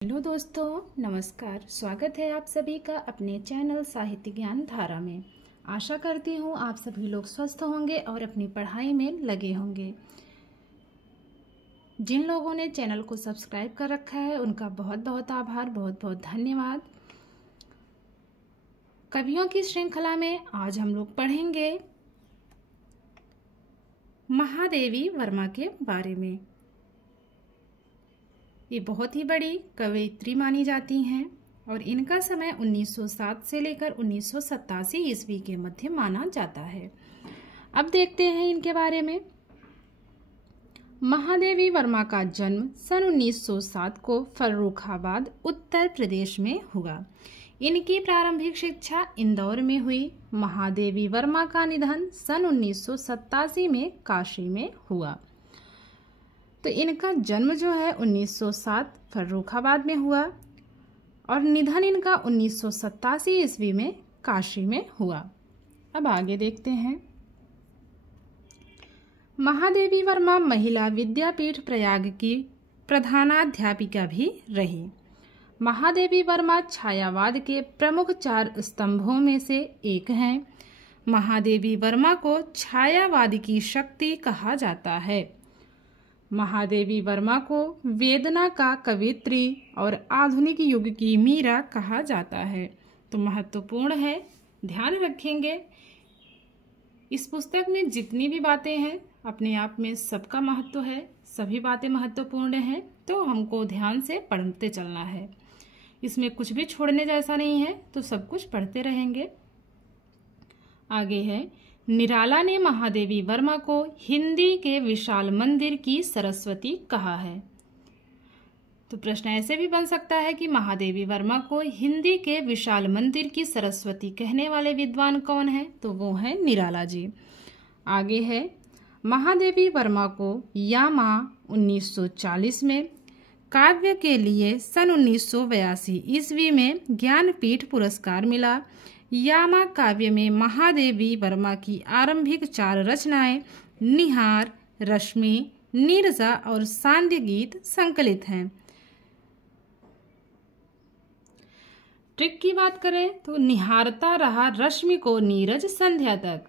Hello दोस्तों, नमस्कार। स्वागत है आप सभी का अपने चैनल साहित्य ज्ञान धारा में। आशा करती हूँ आप सभी लोग स्वस्थ होंगे और अपनी पढ़ाई में लगे होंगे। जिन लोगों ने चैनल को सब्सक्राइब कर रखा है उनका बहुत बहुत आभार, बहुत बहुत धन्यवाद। कवियों की श्रृंखला में आज हम लोग पढ़ेंगे महादेवी वर्मा के बारे में। ये बहुत ही बड़ी कवयित्री मानी जाती हैं और इनका समय 1907 से लेकर 1987 ईस्वी के मध्य माना जाता है। अब देखते हैं इनके बारे में। महादेवी वर्मा का जन्म सन 1907 को फर्रुखाबाद उत्तर प्रदेश में हुआ। इनकी प्रारंभिक शिक्षा इंदौर में हुई। महादेवी वर्मा का निधन सन 1987 में काशी में हुआ। तो इनका जन्म जो है 1907 फर्रुखाबाद में हुआ और निधन इनका 1987 ईस्वी में काशी में हुआ। अब आगे देखते हैं। महादेवी वर्मा महिला विद्यापीठ प्रयाग की प्रधानाध्यापिका भी रही। महादेवी वर्मा छायावाद के प्रमुख 4 स्तंभों में से एक हैं। महादेवी वर्मा को छायावाद की शक्ति कहा जाता है। महादेवी वर्मा को वेदना का कवियत्री और आधुनिक युग की मीरा कहा जाता है। तो महत्वपूर्ण है, ध्यान रखेंगे। इस पुस्तक में जितनी भी बातें हैं अपने आप में सबका महत्व है, सभी बातें महत्वपूर्ण हैं, तो हमको ध्यान से पढ़ते चलना है। इसमें कुछ भी छोड़ने जैसा नहीं है, तो सब कुछ पढ़ते रहेंगे। आगे है, निराला ने महादेवी वर्मा को हिंदी के विशाल मंदिर की सरस्वती कहा है। तो प्रश्न ऐसे भी बन सकता है कि महादेवी वर्मा को हिंदी के विशाल मंदिर की सरस्वती कहने वाले विद्वान कौन है? तो वो है निराला जी। आगे है, महादेवी वर्मा को यामा 1940 में, काव्य के लिए सन 1982 ईस्वी में ज्ञानपीठ पुरस्कार मिला। यामा काव्य में महादेवी वर्मा की आरंभिक 4 रचनाएं निहार, रश्मि, नीरजा और सांध्य गीत संकलित हैं। ट्रिक की बात करें तो निहारता रहा रश्मि को नीरज संध्या तक।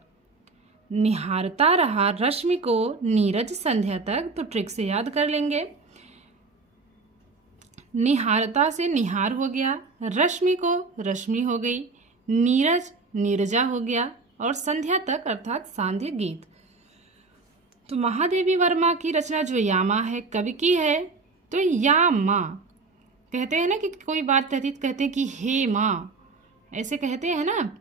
निहारता रहा रश्मि को नीरज संध्या तक, तो ट्रिक से याद कर लेंगे। निहारता से निहार हो गया, रश्मि को रश्मि हो गई, नीरज नीरजा हो गया और संध्या तक अर्थात सांध्य गीत। तो महादेवी वर्मा की रचना जो यामा है, कवि की है, तो या माँ कहते हैं ना कि कोई बात कहती तो कहते हैं कि हे माँ, ऐसे कहते हैं ना।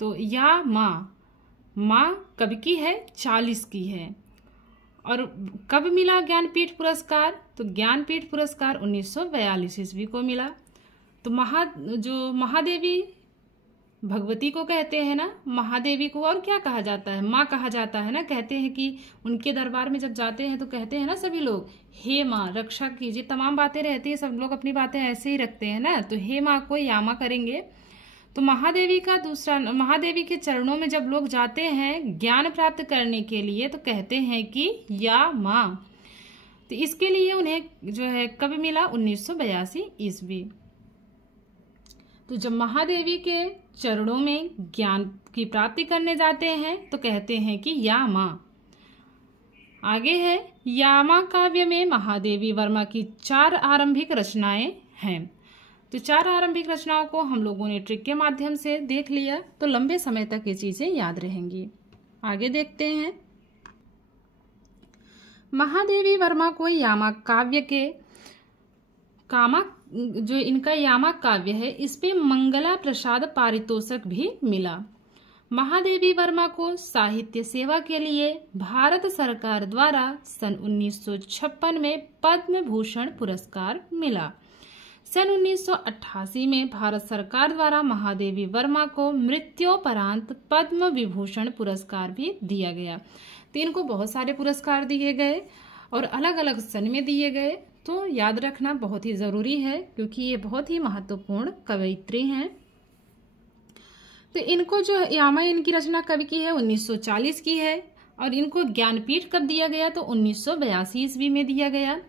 तो या माँ कवि की है, 40 की है। और कब मिला ज्ञानपीठ पुरस्कार? तो ज्ञानपीठ पुरस्कार 1942 ईस्वी को मिला। तो महादेवी भगवती को कहते हैं ना, महादेवी को और क्या कहा जाता है? माँ कहा जाता है ना। कहते हैं कि उनके दरबार में जब जाते हैं तो कहते हैं ना सभी लोग, हे माँ रक्षा कीजिए। तमाम बातें रहती है, सब लोग अपनी बातें ऐसे ही रखते हैं ना। तो हे माँ को यामा करेंगे। तो महादेवी के चरणों में जब लोग जाते हैं ज्ञान प्राप्त करने के लिए तो कहते हैं कि या माँ। तो इसके लिए उन्हें जो है कब मिला? 1982 ईस्वी। तो जब महादेवी के चरणों में ज्ञान की प्राप्ति करने जाते हैं तो कहते हैं कि या माँ। आगे है, यामा काव्य में महादेवी वर्मा की 4 आरंभिक रचनाएं हैं। तो 4 आरंभिक रचनाओं को हम लोगों ने ट्रिक के माध्यम से देख लिया, तो लंबे समय तक ये चीजें याद रहेंगी। आगे देखते हैं। महादेवी वर्मा को यामा काव्य के जो इनका यामा काव्य है, इस पे मंगला प्रसाद पारितोषिक भी मिला। महादेवी वर्मा को साहित्य सेवा के लिए भारत सरकार द्वारा सन 1956 में पद्म भूषण पुरस्कार मिला। सन 1988 में भारत सरकार द्वारा महादेवी वर्मा को मृत्योपरांत पद्म विभूषण पुरस्कार भी दिया गया। तो इनको बहुत सारे पुरस्कार दिए गए और अलग अलग सन में दिए गए। तो याद रखना बहुत ही जरूरी है क्योंकि ये बहुत ही महत्वपूर्ण कवयित्री हैं। तो इनको जो यामा इनकी रचना कवि की है 1940 की है और इनको ज्ञानपीठ कब दिया गया? तो 1982 ईस्वी में दिया गया।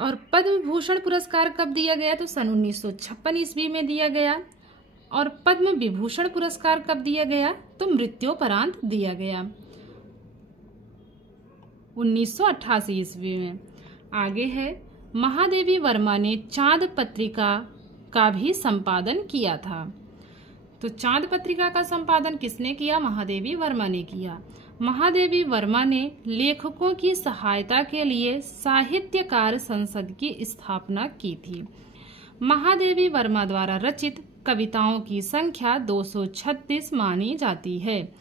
और पद्म भूषण पुरस्कार कब दिया गया? तो सन 1956 ईस्वी में दिया गया। और पद्म विभूषण पुरस्कार कब दिया गया? तो मृत्योपरांत दिया गया 1988 ईस्वी में। आगे है, महादेवी वर्मा ने चांद पत्रिका का भी संपादन किया था। तो चांद पत्रिका का संपादन किसने किया? महादेवी वर्मा ने किया। महादेवी वर्मा ने लेखकों की सहायता के लिए साहित्यकार संसद की स्थापना की थी। महादेवी वर्मा द्वारा रचित कविताओं की संख्या 236 मानी जाती है।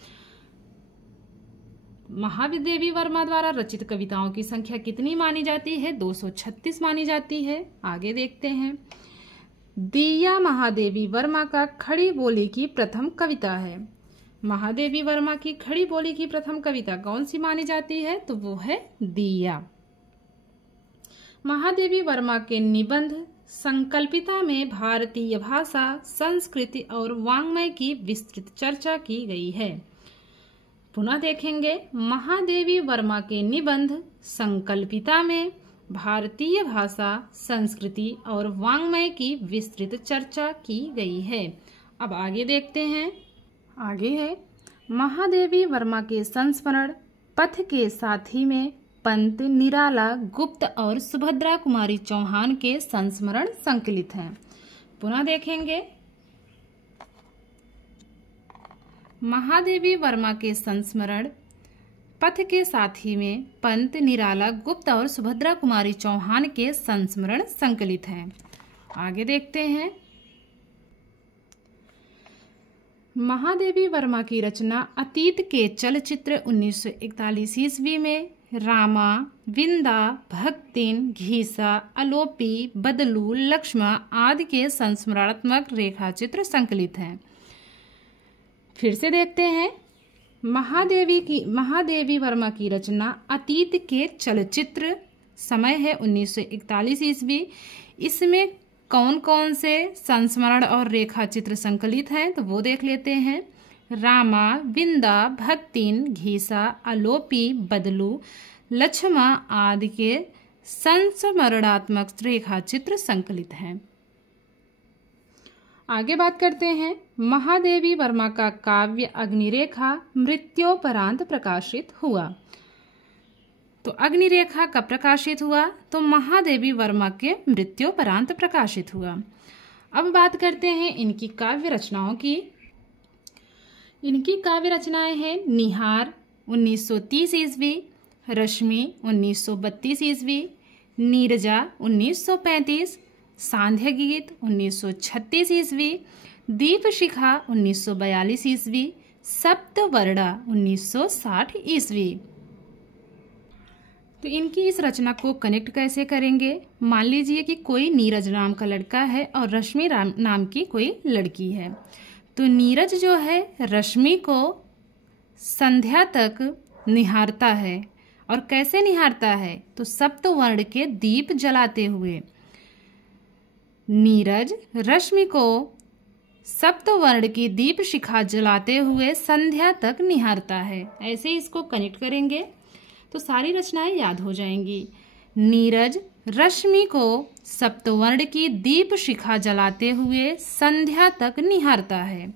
महादेवी वर्मा द्वारा रचित कविताओं की संख्या कितनी मानी जाती है? 236 मानी जाती है। आगे देखते हैं। दिया महादेवी वर्मा का खड़ी बोली की प्रथम कविता है। महादेवी वर्मा की खड़ी बोली की प्रथम कविता कौन सी मानी जाती है? तो वो है दिया। महादेवी वर्मा के निबंध संकल्पिता में भारतीय भाषा, संस्कृति और वाङ्मय की विस्तृत चर्चा की गई है। पुनः देखेंगे, महादेवी वर्मा के निबंध संकल्पिता में भारतीय भाषा, संस्कृति और वाङ्मय की विस्तृत चर्चा की गई है। अब आगे देखते हैं। आगे है, महादेवी वर्मा के संस्मरण पथ के साथी में पंत निराला गुप्त और सुभद्रा कुमारी चौहान के संस्मरण संकलित हैं। पुनः देखेंगे, महादेवी वर्मा के संस्मरण पथ के साथी में पंत निराला गुप्त और सुभद्रा कुमारी चौहान के संस्मरण संकलित हैं। आगे देखते हैं। महादेवी वर्मा की रचना अतीत के चलचित्र 1941 ईस्वी में रामा, विंदा, भक्तिन, घीसा, अलोपी, बदलू, लक्ष्मा आदि के संस्मरणात्मक रेखाचित्र संकलित हैं। फिर से देखते हैं। महादेवी वर्मा की रचना अतीत के चलचित्र, समय है 1941 ईस्वी। इसमें कौन कौन से संस्मरण और रेखाचित्र संकलित हैं? तो वो देख लेते हैं। रामा, विंदा, भक्तिन, घीसा, अलोपी, बदलू, लक्ष्मा आदि के संस्मरणात्मक रेखाचित्र संकलित हैं। आगे बात करते हैं। महादेवी वर्मा का काव्य अग्निरेखा मृत्योपरांत प्रकाशित हुआ। तो अग्निरेखा कब प्रकाशित हुआ? तो महादेवी वर्मा के मृत्योपरांत प्रकाशित हुआ। अब बात करते हैं इनकी काव्य रचनाओं की। इनकी काव्य रचनाएं हैं निहार 1930 ईस्वी, रश्मि 1932 ईस्वी, नीरजा 1935, सांध्य गीत 1936 ईस्वी, दीप शिखा 1942 ईस्वी, सप्तवर्णा 1960 ईस्वी। तो इनकी इस रचना को कनेक्ट कैसे करेंगे? मान लीजिए कि कोई नीरज नाम का लड़का है और रश्मि नाम की कोई लड़की है। तो नीरज जो है रश्मि को संध्या तक निहारता है। और कैसे निहारता है? तो सप्तवर्ण के दीप जलाते हुए। नीरज रश्मि को सप्तवर्ण की दीप शिखा जलाते हुए संध्या तक निहारता है। ऐसे इसको कनेक्ट करेंगे तो सारी रचनाएं याद हो जाएंगी। नीरज रश्मि को सप्तवर्ण की दीप शिखा जलाते हुए संध्या तक निहारता है।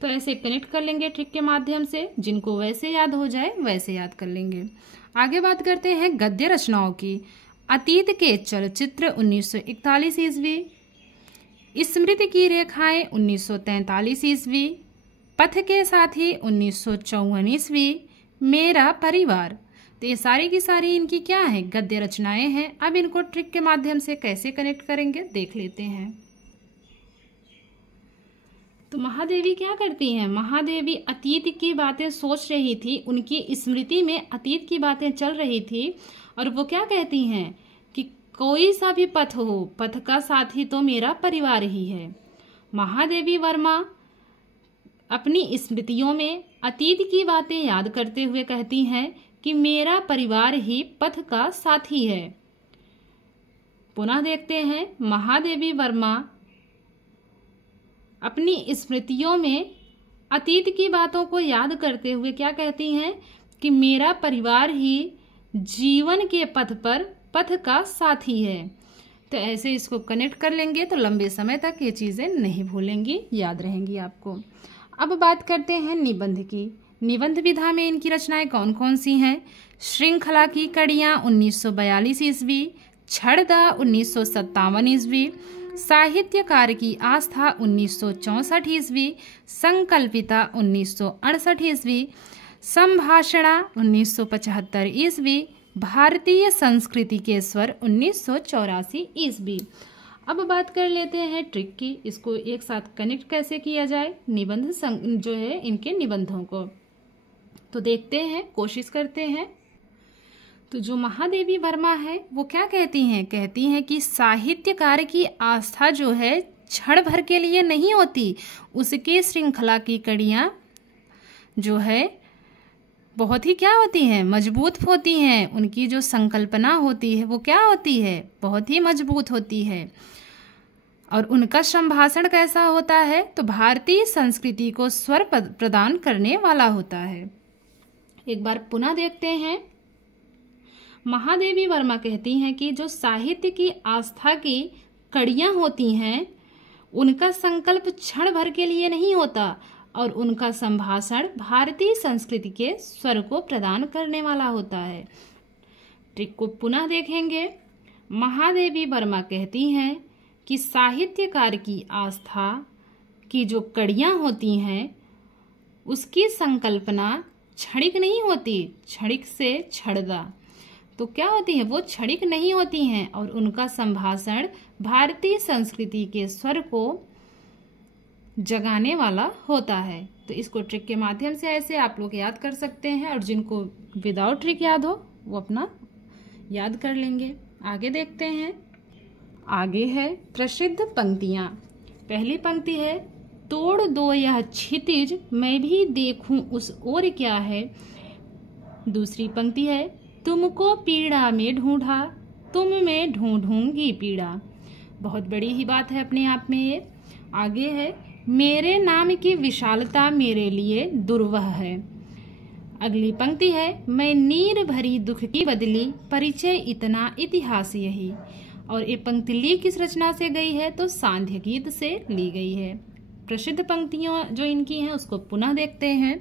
तो ऐसे कनेक्ट कर लेंगे ट्रिक के माध्यम से। जिनको वैसे याद हो जाए वैसे याद कर लेंगे। आगे बात करते हैं गद्य रचनाओं की। अतीत के चलचित्र 1941 ईस्वी, स्मृति की रेखाएं 1943 ईस्वी, पथ के साथी 1954 ईस्वी, मेरा परिवार। तो ये सारी की सारी इनकी क्या है? गद्य रचनाएं हैं। अब इनको ट्रिक के माध्यम से कैसे कनेक्ट करेंगे देख लेते हैं। तो महादेवी क्या करती हैं? महादेवी अतीत की बातें सोच रही थी, उनकी स्मृति में अतीत की बातें चल रही थी और वो क्या कहती हैं कि कोई सा भी पथ हो, पथ का साथी तो मेरा परिवार ही है। महादेवी वर्मा अपनी स्मृतियों में अतीत की बातें याद करते हुए कहती हैं कि मेरा परिवार ही पथ का साथी है। पुनः देखते हैं। महादेवी वर्मा अपनी स्मृतियों में अतीत की बातों को याद करते हुए क्या कहती हैं कि मेरा परिवार ही जीवन के पथ पर पथ का साथी है। तो ऐसे इसको कनेक्ट कर लेंगे तो लंबे समय तक ये चीज़ें नहीं भूलेंगी, याद रहेंगी आपको। अब बात करते हैं निबंध की। निबंध विधा में इनकी रचनाएं कौन कौन सी हैं? श्रृंखला की कड़ियाँ 1942 ईस्वी, छड़दा 1957 ईस्वी, साहित्यकार की आस्था 1964 ईस्वी, संकल्पिता 1968 ईस्वी, संभाषणा 1975 ईस्वी, भारतीय संस्कृति के स्वर 1984 ईस्वी। अब बात कर लेते हैं ट्रिक की, इसको एक साथ कनेक्ट कैसे किया जाए निबंध जो है इनके निबंधों को। तो देखते हैं, कोशिश करते हैं। तो जो महादेवी वर्मा है वो क्या कहती हैं? कहती हैं कि साहित्यकार की आस्था जो है क्षण भर के लिए नहीं होती, उसकी श्रृंखला की कड़ियाँ जो है बहुत ही क्या होती हैं? मजबूत होती हैं। उनकी जो संकल्पना होती है वो क्या होती है? बहुत ही मजबूत होती है। और उनका संभाषण कैसा होता है? तो भारतीय संस्कृति को स्वर प्रदान करने वाला होता है। एक बार पुनः देखते हैं। महादेवी वर्मा कहती हैं कि जो साहित्य की आस्था की कड़ियाँ होती हैं उनका संकल्प क्षण भर के लिए नहीं होता और उनका संभाषण भारतीय संस्कृति के स्वर को प्रदान करने वाला होता है। ट्रिक को पुनः देखेंगे। महादेवी वर्मा कहती हैं कि साहित्यकार की आस्था की जो कड़ियाँ होती हैं उसकी संकल्पना क्षणिक नहीं होती, क्षणिक से छड़दा। तो क्या होती है? वो क्षणिक नहीं होती हैं और उनका संभाषण भारतीय संस्कृति के स्वर को जगाने वाला होता है। तो इसको ट्रिक के माध्यम से ऐसे आप लोग याद कर सकते हैं और जिनको विदाउट ट्रिक याद हो वो अपना याद कर लेंगे। आगे देखते हैं। आगे है प्रसिद्ध पंक्तियाँ। पहली पंक्ति है, तोड़ दो यह क्षितिज मैं भी देखूं उस ओर क्या है। दूसरी पंक्ति है, तुमको पीड़ा में ढूंढा तुम में ढूंढूंगी पीड़ा। बहुत बड़ी ही बात है अपने आप में ये। आगे है, मेरे नाम की विशालता मेरे लिए दुर्वह है। अगली पंक्ति है, मैं नीर भरी दुख की बदली परिचय इतना इतिहास यही। और ये पंक्ति ली किस रचना से गई है? तो सांध्य गीत से ली गई है। प्रसिद्ध पंक्तियां जो इनकी हैं उसको पुनः देखते हैं।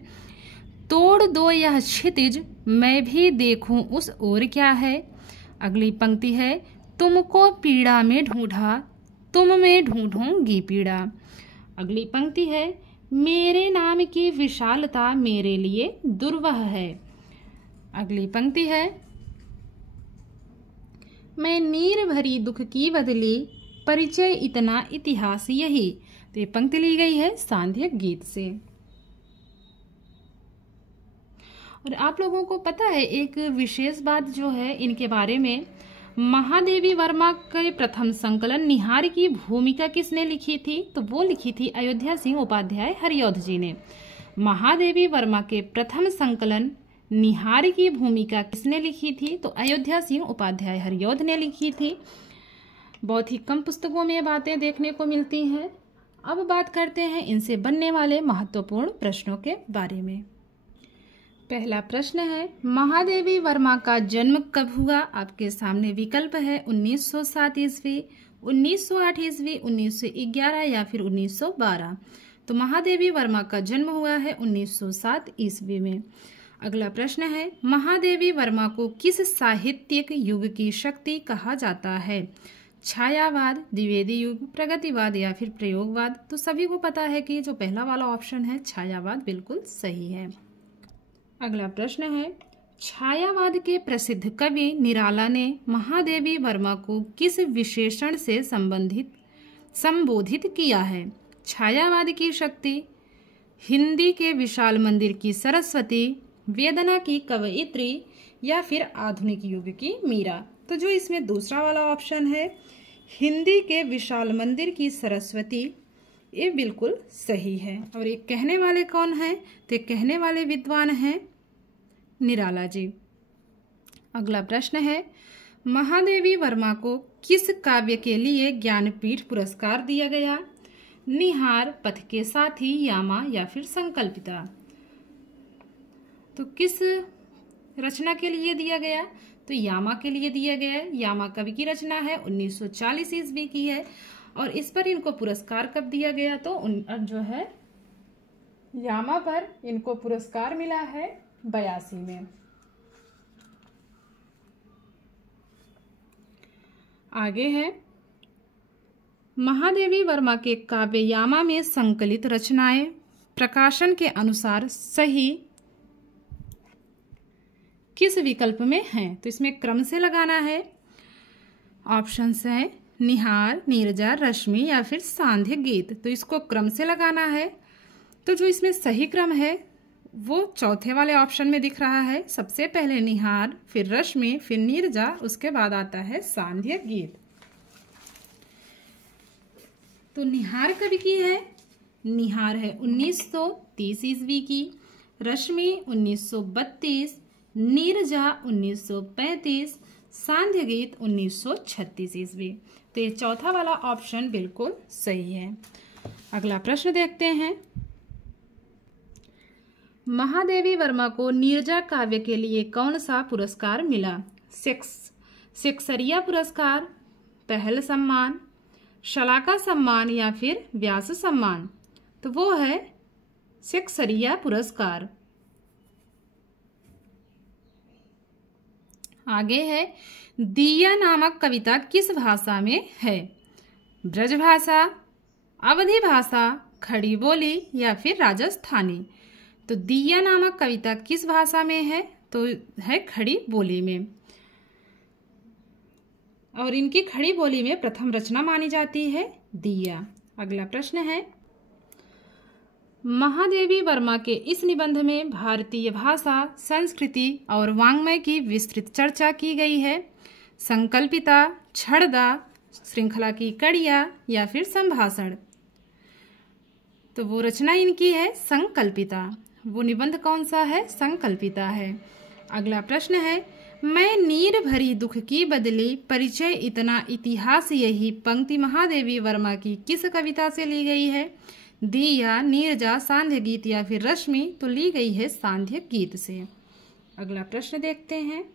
तोड़ दो यह क्षितिज मैं भी देखूं उस ओर क्या है। अगली पंक्ति है, तुमको पीड़ा में ढूंढा तुम में ढूंढूंगी पीड़ा। अगली पंक्ति है, मेरे नाम की विशालता मेरे लिए दुर्वह है। अगली पंक्ति है, मैं नीर भरी दुख की बदली परिचय इतना इतिहास यही। तो ये पंक्ति ली गई है सांध्य गीत से। और आप लोगों को पता है एक विशेष बात जो है इनके बारे में, महादेवी वर्मा के प्रथम संकलन निहार की भूमिका किसने लिखी थी? तो वो लिखी थी अयोध्या सिंह उपाध्याय हरिऔध जी ने। महादेवी वर्मा के प्रथम संकलन निहार की भूमिका किसने लिखी थी? तो अयोध्या सिंह उपाध्याय हरिऔध ने लिखी थी। बहुत ही कम पुस्तकों में ये बातें देखने को मिलती हैं। अब बात करते हैं इनसे बनने वाले महत्वपूर्ण प्रश्नों के बारे में। पहला प्रश्न है, महादेवी वर्मा का जन्म कब हुआ? आपके सामने विकल्प है 1907 ईस्वी, 1908 ईस्वी, 1911 या फिर 1912। तो महादेवी वर्मा का जन्म हुआ है 1907 ईस्वी में। अगला प्रश्न है, महादेवी वर्मा को किस साहित्यिक युग की शक्ति कहा जाता है? छायावाद, द्विवेदी युग, प्रगतिवाद या फिर प्रयोगवाद। तो सभी को पता है कि जो पहला वाला ऑप्शन है छायावाद बिल्कुल सही है। अगला प्रश्न है, छायावाद के प्रसिद्ध कवि निराला ने महादेवी वर्मा को किस विशेषण से संबोधित किया है? छायावाद की शक्ति, हिंदी के विशाल मंदिर की सरस्वती, वेदना की कवयित्री या फिर आधुनिक युग की मीरा। तो जो इसमें दूसरा वाला ऑप्शन है हिंदी के विशाल मंदिर की सरस्वती, ये बिल्कुल सही है। और ये कहने वाले कौन हैं? तो कहने वाले विद्वान हैं निराला जी। अगला प्रश्न है, महादेवी वर्मा को किस काव्य के लिए ज्ञानपीठ पुरस्कार दिया गया? निहार, पथ के साथी, यामा या फिर संकल्पिता। तो किस रचना के लिए दिया गया? तो यामा के लिए दिया गया है। यामा कवि की रचना है, 1940 ईस्वी की है। और इस पर इनको पुरस्कार कब दिया गया, तो जो है यामा पर इनको पुरस्कार मिला है 82 में। आगे है, महादेवी वर्मा के काव्य यामा में संकलित रचनाएं प्रकाशन के अनुसार सही किस विकल्प में हैं? तो इसमें क्रम से लगाना है। ऑप्शंस हैं निहार, नीरजा, रश्मि या फिर सांध्य गीत। तो इसको क्रम से लगाना है। तो जो इसमें सही क्रम है वो चौथे वाले ऑप्शन में दिख रहा है। सबसे पहले निहार, फिर रश्मि, फिर नीरजा, उसके बाद आता है सांध्य गीत। तो निहार कब की है? निहार है 1930 ईस्वी की, रश्मि 1932, नीरजा 1935, सांध्य गीत 1936 ईस्वी। तो ये चौथा वाला ऑप्शन बिल्कुल सही है। अगला प्रश्न देखते हैं। महादेवी वर्मा को नीरजा काव्य के लिए कौन सा पुरस्कार मिला? शिक्षरिया पुरस्कार, पहल सम्मान, शलाका सम्मान या फिर व्यास सम्मान? तो वो है शिक्षरिया पुरस्कार। आगे है, दिया नामक कविता किस भाषा में है? ब्रज भाषा, अवधी भाषा, खड़ी बोली या फिर राजस्थानी? तो दिया नामक कविता किस भाषा में है? तो है खड़ी बोली में। और इनकी खड़ी बोली में प्रथम रचना मानी जाती है दिया। अगला प्रश्न है, महादेवी वर्मा के इस निबंध में भारतीय भाषा, संस्कृति और वाङ्मय की विस्तृत चर्चा की गई है। संकल्पिता, छड़दा, श्रृंखला की कड़िया या फिर संभाषण? तो वो रचना इनकी है संकल्पिता। वो निबंध कौन सा है? संकल्पिता है। अगला प्रश्न है, मैं नीर भरी दुख की बदली परिचय इतना इतिहास यही पंक्ति महादेवी वर्मा की किस कविता से ली गई है? दिया, नीरजा, सांध्य गीत या फिर रश्मि? तो ली गई है सांध्य गीत से। अगला प्रश्न देखते हैं।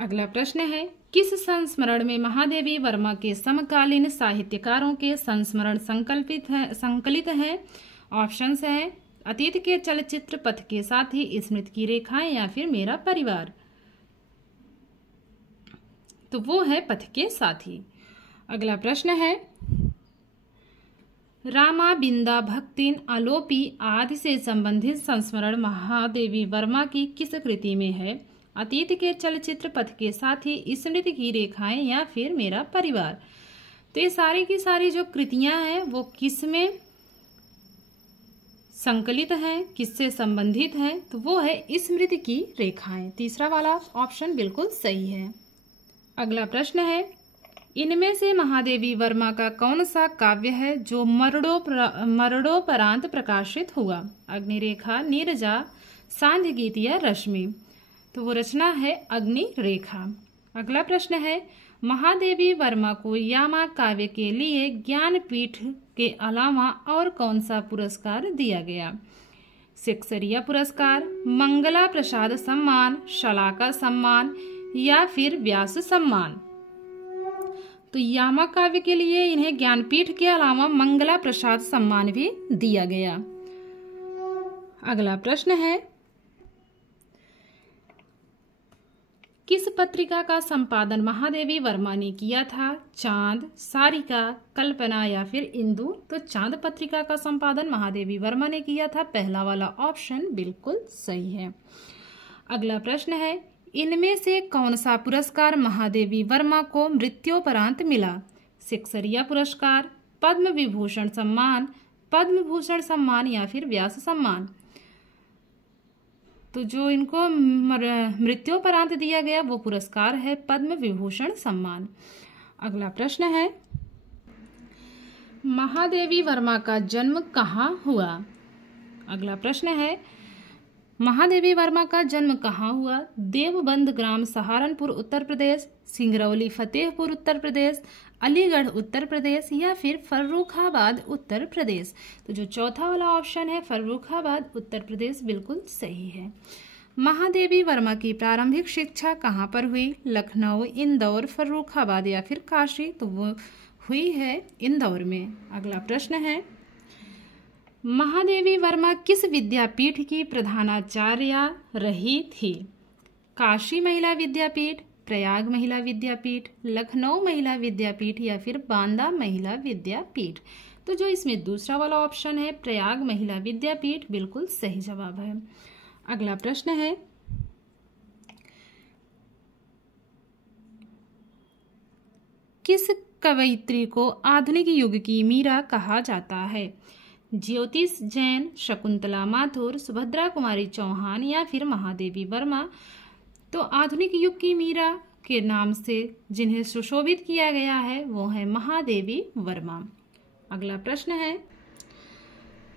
अगला प्रश्न है, किस संस्मरण में महादेवी वर्मा के समकालीन साहित्यकारों के संस्मरण संकलित हैं? ऑप्शंस हैं अतीत के चलचित्र, पथ के साथी, स्मृति की रेखाएं या फिर मेरा परिवार? तो वो है पथ के साथी। अगला प्रश्न है, रामा, बिंदा, भक्तिन, आलोपी आदि से संबंधित संस्मरण महादेवी वर्मा की किस कृति में है? अतीत के चलचित्र, पथ के साथी, स्मृति की रेखाएं या फिर मेरा परिवार? तो ये सारी की सारी जो कृतियां हैं वो किस में संकलित हैं, किससे संबंधित हैं? तो वो है स्मृति की रेखाएं। तीसरा वाला ऑप्शन बिल्कुल सही है। अगला प्रश्न है, इनमें से महादेवी वर्मा का कौन सा काव्य है जो मरणोपरांत प्रकाशित हुआ? अग्निरेखा, नीरजा, सांध्य गीत या रश्मि? तो वो रचना है अग्निरेखा। अगला प्रश्न है, महादेवी वर्मा को यामा काव्य के लिए ज्ञानपीठ के अलावा और कौन सा पुरस्कार दिया गया? शिक्षरिया पुरस्कार, मंगला प्रसाद सम्मान, शलाका सम्मान या फिर व्यास सम्मान? तो यामा काव्य के लिए इन्हें ज्ञानपीठ के अलावा मंगला प्रसाद सम्मान भी दिया गया। अगला प्रश्न है, किस पत्रिका का संपादन महादेवी वर्मा ने किया था? चांद, सारिका, कल्पना या फिर इंदु? तो चांद पत्रिका का संपादन महादेवी वर्मा ने किया था। पहला वाला ऑप्शन बिल्कुल सही है। अगला प्रश्न है, इनमें से कौन सा पुरस्कार महादेवी वर्मा को मृत्योपरांत मिला? शिक्षरिया पुरस्कार, पद्म विभूषण सम्मान, पद्म भूषण सम्मान या फिर व्यास सम्मान? तो जो इनको मृत्योपरांत दिया गया वो पुरस्कार है पद्म विभूषण सम्मान। अगला प्रश्न है, महादेवी वर्मा का जन्म कहाँ हुआ? अगला प्रश्न है, महादेवी वर्मा का जन्म कहाँ हुआ? देवबंद ग्राम, सहारनपुर उत्तर प्रदेश, सिंगरौली फतेहपुर उत्तर प्रदेश, अलीगढ़ उत्तर प्रदेश या फिर फर्रुखाबाद उत्तर प्रदेश? तो जो चौथा वाला ऑप्शन है फर्रुखाबाद उत्तर प्रदेश बिल्कुल सही है। महादेवी वर्मा की प्रारंभिक शिक्षा कहाँ पर हुई? लखनऊ, इंदौर, फर्रुखाबाद या फिर काशी? तो वो हुई है इंदौर में। अगला प्रश्न है, महादेवी वर्मा किस विद्यापीठ की प्रधानाचार्या रही थी? काशी महिला विद्यापीठ, प्रयाग महिला विद्यापीठ, लखनऊ महिला विद्यापीठ या फिर बांदा महिला विद्यापीठ? तो जो इसमें दूसरा वाला ऑप्शन है प्रयाग महिला विद्यापीठ बिल्कुल सही जवाब है। अगला प्रश्न है, किस कवयित्री को आधुनिक युग की मीरा कहा जाता है? ज्योतिष जैन, शकुंतला माथुर, सुभद्रा कुमारी चौहान या फिर महादेवी वर्मा? तो आधुनिक युग की मीरा के नाम से जिन्हें सुशोभित किया गया है वो है महादेवी वर्मा। अगला प्रश्न है,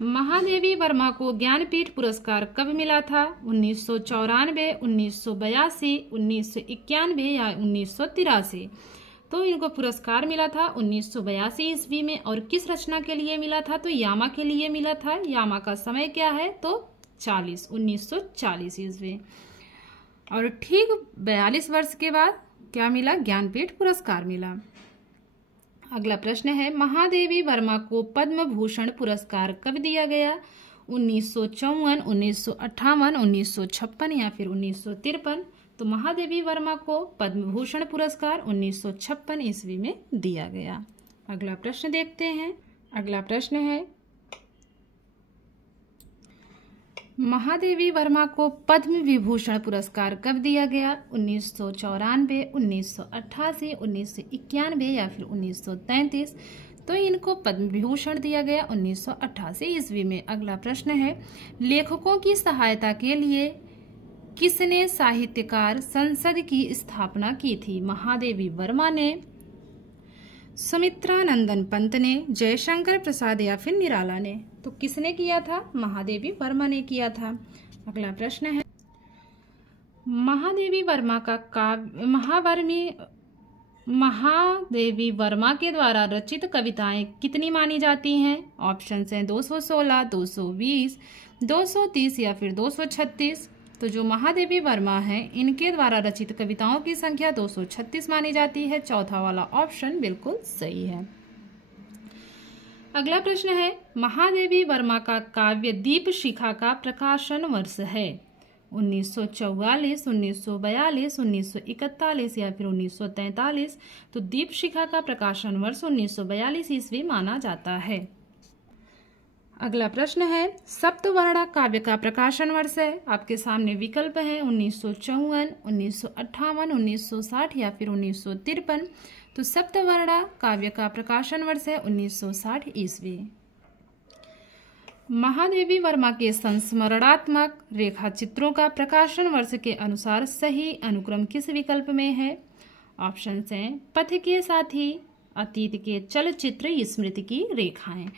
महादेवी वर्मा को ज्ञानपीठ पुरस्कार कब मिला था? 1994, 1982, 1991 या 1983? तो इनको पुरस्कार मिला था 1982 ईस्वी में। और किस रचना के लिए मिला था? तो यामा के लिए मिला था। यामा का समय क्या है? तो 1940 ईस्वी। और ठीक 42 वर्ष के बाद क्या मिला? ज्ञानपीठ पुरस्कार मिला। अगला प्रश्न है, महादेवी वर्मा को पद्म भूषण पुरस्कार कब दिया गया? 1954, 1958, 1956 या फिर 1953? तो महादेवी वर्मा को पद्म भूषण पुरस्कार 1956 ईस्वी में दिया गया। अगला प्रश्न देखते हैं। अगला प्रश्न है, महादेवी वर्मा को पद्म विभूषण पुरस्कार कब दिया गया? 1994, 1988, 1991 या फिर 1933? तो इनको पद्म विभूषण दिया गया 1988 ईस्वी में। अगला प्रश्न है, लेखकों की सहायता के लिए किसने साहित्यकार संसद की स्थापना की थी? महादेवी वर्मा ने, सुमित्रा नंदन पंत ने, जयशंकर प्रसाद या फिर निराला ने? तो किसने किया था? महादेवी वर्मा ने किया था। अगला प्रश्न है, महादेवी वर्मा का काव्य महादेवी वर्मा के द्वारा रचित कविताएं कितनी मानी जाती हैं? ऑप्शन हैं 216, 220, 230 या फिर 236? तो जो महादेवी वर्मा है इनके द्वारा रचित कविताओं की संख्या 236 मानी जाती है। चौथा वाला ऑप्शन बिल्कुल सही है। अगला प्रश्न है, महादेवी वर्मा का काव्य दीप शिखा का प्रकाशन वर्ष है? 1944, 1942, 1941 या फिर 1943? तो दीप शिखा का प्रकाशन वर्ष 1942 ईस्वी माना जाता है। अगला प्रश्न है, सप्तवर्णा काव्य का प्रकाशन वर्ष है? आपके सामने विकल्प है 1954, 1958, 1960 या फिर 1953? तो सप्तवर्णा काव्य का प्रकाशन वर्ष है 1960 ईस्वी। महादेवी वर्मा के संस्मरणात्मक रेखा चित्रों का प्रकाशन वर्ष के अनुसार सही अनुक्रम किस विकल्प में है? ऑप्शन हैं पथ के साथी, अतीत के चलचित्र, स्मृति की रेखाएं।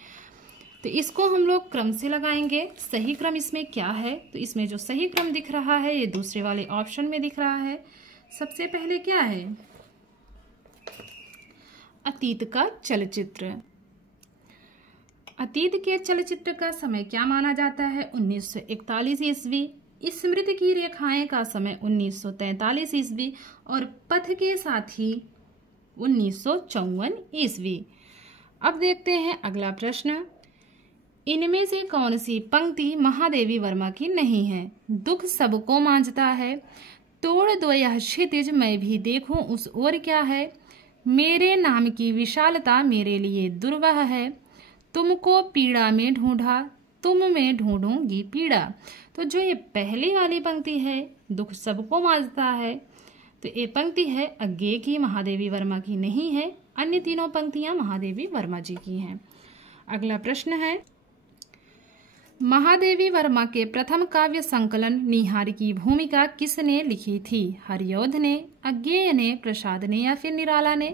तो इसको हम लोग क्रम से लगाएंगे। सही क्रम इसमें क्या है? तो इसमें जो सही क्रम दिख रहा है ये दूसरे वाले ऑप्शन में दिख रहा है। सबसे पहले क्या है? अतीत का चलचित्र। अतीत के चलचित्र का समय क्या माना जाता है? 1941 ईस्वी। स्मृति की रेखाएं का समय 1943 ईस्वी और पथ के साथी 1954 ईस्वी। अब देखते हैं अगला प्रश्न, इनमें से कौन सी पंक्ति महादेवी वर्मा की नहीं है? दुख सबको मांझता है, तोड़ दो यह क्षितिज मैं भी देखूं उस ओर क्या है, मेरे नाम की विशालता मेरे लिए दुर्वह है, तुमको पीड़ा में ढूंढा तुम में ढूंढूंगी पीड़ा। तो जो ये पहली वाली पंक्ति है दुख सबको मांझता है, तो ये पंक्ति है अज्ञे की, महादेवी वर्मा की नहीं है। अन्य तीनों पंक्तियां महादेवी वर्मा जी की हैं। अगला प्रश्न है, महादेवी वर्मा के प्रथम काव्य संकलन निहार की भूमिका किसने लिखी थी? हरिऔध ने, अज्ञेय ने, प्रसाद ने या फिर निराला ने?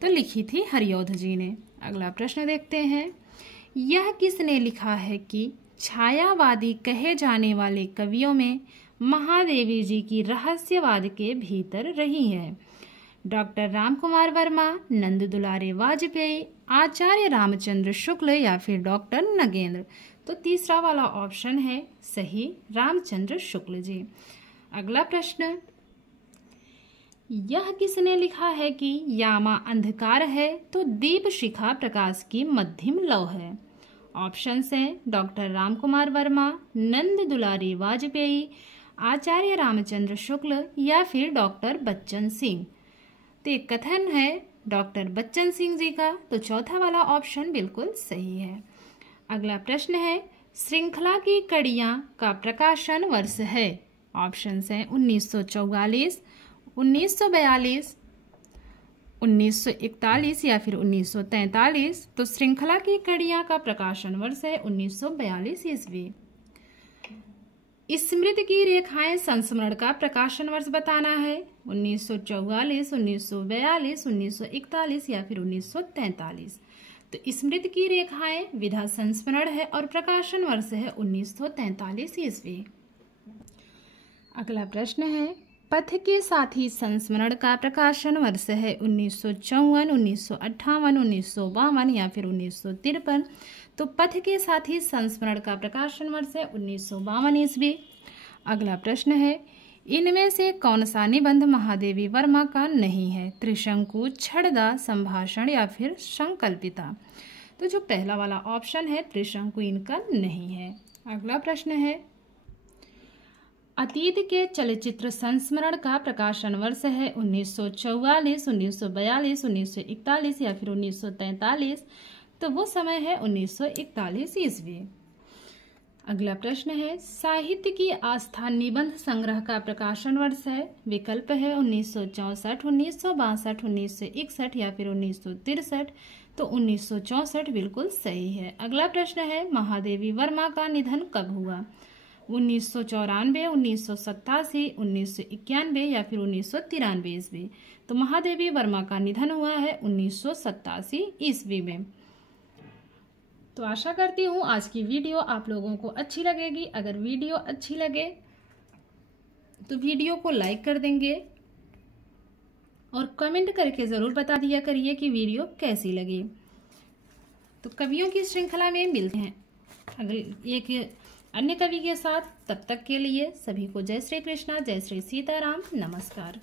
तो लिखी थी हरिऔध जी ने। अगला प्रश्न देखते हैं, यह किसने लिखा है कि छायावादी कहे जाने वाले कवियों में महादेवी जी की रहस्यवाद के भीतर रही है? डॉक्टर रामकुमार वर्मा, नंद दुलारे वाजपेयी, आचार्य रामचंद्र शुक्ल या फिर डॉक्टर नगेंद्र? तो तीसरा वाला ऑप्शन है सही, रामचंद्र शुक्ल जी। अगला प्रश्न, यह किसने लिखा है कि यामा अंधकार है तो दीप शिखा प्रकाश की मध्यम लौ है? ऑप्शंस हैं डॉक्टर रामकुमार वर्मा, नंद दुलारी वाजपेयी, आचार्य रामचंद्र शुक्ल या फिर डॉक्टर बच्चन सिंह। तो एक कथन है डॉक्टर बच्चन सिंह जी का, तो चौथा वाला ऑप्शन बिल्कुल सही है। अगला प्रश्न है, श्रृंखला की कड़ियां का प्रकाशन वर्ष है? ऑप्शंस हैं 1944, 1942, 1941 या फिर 1943। तो श्रृंखला की कड़ियां का प्रकाशन वर्ष है 1942 ईस्वी। स्मृति की रेखाएं संस्मरण का प्रकाशन वर्ष बताना है 1944, 1942, 1941 या फिर 1943। तो स्मृति की रेखाएं विधा संस्मरण है और प्रकाशन वर्ष है 1943 ईस्वी। अगला प्रश्न है, पथ के साथी संस्मरण का प्रकाशन वर्ष है 1954, 1958, 1952 या फिर 1953। तो पथ के साथी संस्मरण का प्रकाशन वर्ष है 1952 ईस्वी। अगला प्रश्न है, इनमें से कौन सा निबंध महादेवी वर्मा का नहीं है? त्रिशंकु, छड़दा, संभाषण या फिर संकल्पिता। तो जो पहला वाला ऑप्शन है त्रिशंकु इनका नहीं है। अगला प्रश्न है, अतीत के चलचित्र संस्मरण का प्रकाशन वर्ष है 1944, 1942, 1941 या फिर 1943। तो वो समय है 1941 ईस्वी। अगला प्रश्न है, साहित्य की आस्था निबंध संग्रह का प्रकाशन वर्ष है? विकल्प है 1964, 1962, 1961 या फिर 1963। तो 1964 बिल्कुल सही है। अगला प्रश्न है, महादेवी वर्मा का निधन कब हुआ? 1994, 1987, 1991 या फिर 1993 ईस्वी। तो महादेवी वर्मा का निधन हुआ है 1987 ईस्वी में। तो आशा करती हूँ आज की वीडियो आप लोगों को अच्छी लगेगी। अगर वीडियो अच्छी लगे तो वीडियो को लाइक कर देंगे और कमेंट करके ज़रूर बता दिया करिए कि वीडियो कैसी लगी। तो कवियों की श्रृंखला में मिलते हैं अगले एक अन्य कवि के साथ। तब तक के लिए सभी को जय श्री कृष्णा, जय श्री सीताराम, नमस्कार।